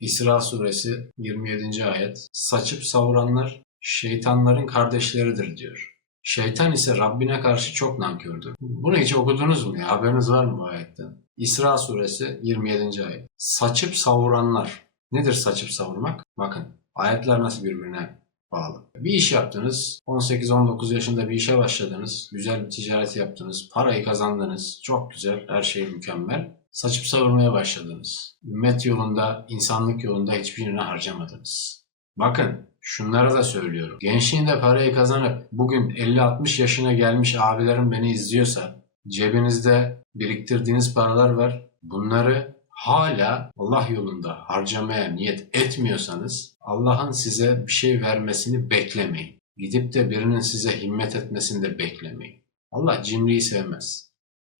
İsra suresi 27. ayet. Saçıp savuranlar şeytanların kardeşleridir diyor. Şeytan ise Rabbine karşı çok nankördür. Bunu hiç okudunuz mu ya? Haberiniz var mı bu ayetten? İsra suresi 27. ayet. Saçıp savuranlar. Nedir saçıp savurmak? Bakın ayetler nasıl birbirine bağlı. Bir iş yaptınız. 18-19 yaşında bir işe başladınız. Güzel bir ticaret yaptınız. Parayı kazandınız. Çok güzel. Her şey mükemmel. Saçıp savurmaya başladınız. Ümmet yolunda, insanlık yolunda hiçbirini harcamadınız. Bakın şunları da söylüyorum. Gençliğinde parayı kazanıp bugün 50-60 yaşına gelmiş abilerim beni izliyorsa cebinizde biriktirdiğiniz paralar var. Bunları hala Allah yolunda harcamaya niyet etmiyorsanız Allah'ın size bir şey vermesini beklemeyin. Gidip de birinin size himmet etmesini de beklemeyin. Allah cimriyi sevmez.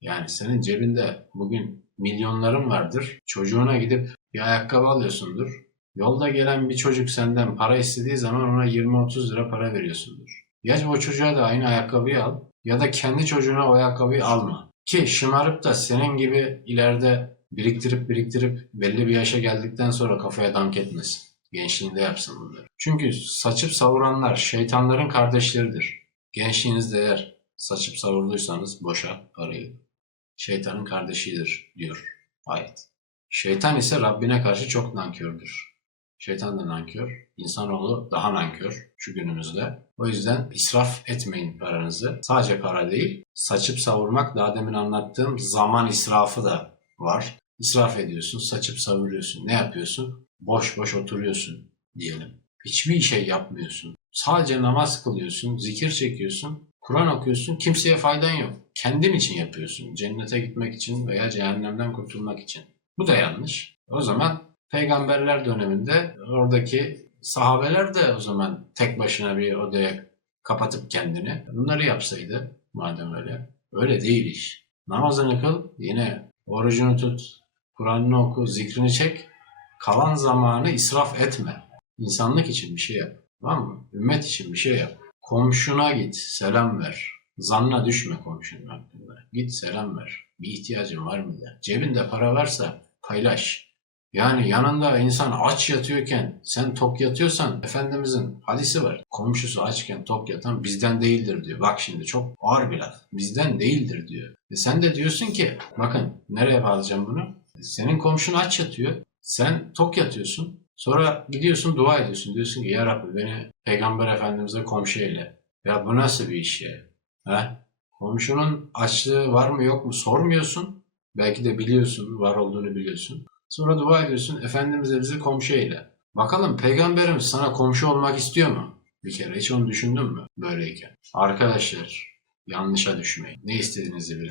Yani senin cebinde bugün milyonların vardır. Çocuğuna gidip bir ayakkabı alıyorsundur. Yolda gelen bir çocuk senden para istediği zaman ona 20-30 lira para veriyorsundur. Ya o çocuğa da aynı ayakkabıyı al ya da kendi çocuğuna o ayakkabıyı alma. Ki şımarıp da senin gibi ileride biriktirip biriktirip belli bir yaşa geldikten sonra kafaya dank etmesin. Gençliğinde yapsın bunları. Çünkü saçıp savuranlar şeytanların kardeşleridir. Gençliğinizde eğer saçıp savurduysanız boşa parayı. Şeytanın kardeşidir diyor ayet. Şeytan ise Rabbine karşı çok nankördür. Şeytan da nankör, insanoğlu daha nankör şu günümüzde. O yüzden israf etmeyin paranızı. Sadece para değil, saçıp savurmak daha demin anlattığım zaman israfı da var. İsraf ediyorsun, saçıp savuruyorsun. Ne yapıyorsun? Boş boş oturuyorsun diyelim. Hiçbir şey yapmıyorsun. Sadece namaz kılıyorsun, zikir çekiyorsun, Kur'an okuyorsun, kimseye faydan yok. Kendin için yapıyorsun. Cennete gitmek için veya cehennemden kurtulmak için. Bu da yanlış. O zaman peygamberler döneminde oradaki sahabeler de o zaman tek başına bir odaya kapatıp kendini bunları yapsaydı madem öyle. Öyle değil iş. Namazını kıl, yine orucunu tut, Kur'an'ını oku, zikrini çek. Kalan zamanı israf etme. İnsanlık için bir şey yap. Tamam mı? Ümmet için bir şey yap. Komşuna git, selam ver. Zanna düşme komşunun hakkında. Git selam ver. Bir ihtiyacın var mı de. Cebinde para varsa paylaş. Yani yanında insan aç yatıyorken sen tok yatıyorsan Efendimizin hadisi var. Komşusu açken tok yatan bizden değildir diyor. Bak şimdi çok ağır bir laf. Bizden değildir diyor. E sen de diyorsun ki bakın nereye bağlayacağım bunu? Senin komşun aç yatıyor. Sen tok yatıyorsun. Sonra gidiyorsun dua ediyorsun. Diyorsun ki ya Rabbi beni Peygamber Efendimiz'e komşu eyle. Ya bu nasıl bir iş ya? Ha? Komşunun açlığı var mı yok mu sormuyorsun. Belki de biliyorsun, var olduğunu biliyorsun. Sonra dua ediyorsun, Efendimiz'e bizi komşu eyle. Bakalım Peygamberimiz sana komşu olmak istiyor mu? Bir kere hiç onu düşündün mü böyleyken? Arkadaşlar yanlışa düşmeyin. Ne istediğinizi bilin.